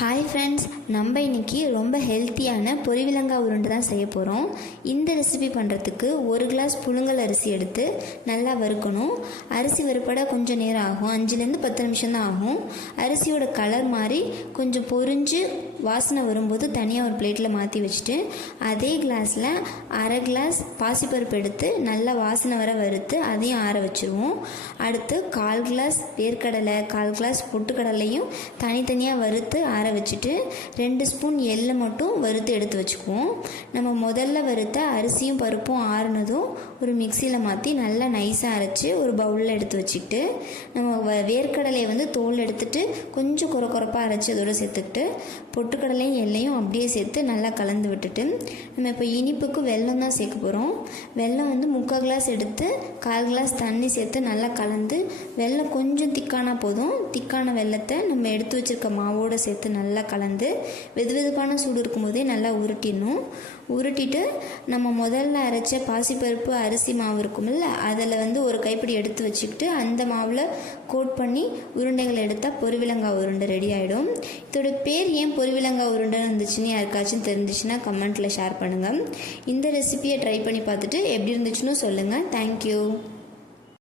Hi friends, நம்ம இன்றைக்கி ரொம்ப ஹெல்த்தியான பொரிவிலங்காய் உருண்டை தான் செய்ய போகிறோம். இந்த ரெசிபி பண்ணுறதுக்கு 1 கிளாஸ் புழுங்கல் அரிசி எடுத்து நல்லா வறுக்கணும். அரிசி வறுப்பட கொஞ்சம் நேரம் ஆகும், 5லேருந்து 10 நிமிஷம் தான் ஆகும். அரிசியோட கலர் மாதிரி கொஞ்சம் பொரிஞ்சு வாசனை வரும்போது தனியாக ஒரு பிளேட்டில் மாற்றி வச்சுட்டு அதே கிளாஸில் 1/2 கிளாஸ் பாசிப்பருப்பு எடுத்து நல்லா வாசனை வர வறுத்து அதையும் ஆற வச்சுருவோம். அடுத்து 1/4 கிளாஸ் வேர்க்கடலை, 1/4 கிளாஸ் பொட்டுக்கடலையும் தனித்தனியாக வறுத்து ஆற வச்சுட்டு 2 ஸ்பூன் எள்ளை மட்டும் வறுத்து எடுத்து வச்சுக்குவோம். நம்ம முதல்ல வறுத்த அரிசியும் பருப்பும் ஆறுனதும் ஒரு மிக்சியில் மாற்றி நல்லா நைஸாக அரைச்சி ஒரு பவுலில் எடுத்து வச்சுக்கிட்டு நம்ம வேர்க்கடலையை தோல் எடுத்துட்டு கொஞ்சம் குறப்பாக அரைச்சி அதோடு சேர்த்துக்கிட்டு பொட்டுக்கடலையும் எல்லையும் அப்படியே சேர்த்து நல்லா கலந்து விட்டுட்டு நம்ம இப்போ இனிப்புக்கு வெல்லம் தான் சேர்க்க போகிறோம். வெல்லம் 3/4 கிளாஸ் எடுத்து 1/4 கிளாஸ் தண்ணி சேர்த்து நல்லா கலந்து, வெல்லம் கொஞ்சம் திக்கானா போதும். திக்கான வெல்லத்தை நம்ம எடுத்து வச்சுருக்க மாவோடு சேர்த்து நல்லா கலந்து வெதுவெதுப்பான சூடு இருக்கும்போதே நல்லா உருட்டிடணும். உருட்டிட்டு நம்ம முதல்ல அரைச்ச பாசிப்பருப்பு அரிசி மாவு இருக்குமில்ல, அதில் ஒரு கைப்பிடி எடுத்து வச்சுக்கிட்டு அந்த மாவில் கோட் பண்ணி உருண்டைகள் எடுத்தால் பொரிவிலங்காய் உருண்டை ரெடி ஆகிடும். இதோட பேர் ஏன் பொரிவிலங்காய் உருண்டை இருந்துச்சுன்னு யாருக்காச்சும் தெரிஞ்சிச்சுன்னா கமெண்ட்டில் ஷேர் பண்ணுங்கள். இந்த ரெசிபியை ட்ரை பண்ணி பார்த்துட்டு எப்படி இருந்துச்சுன்னு சொல்லுங்கள். தேங்க்யூ.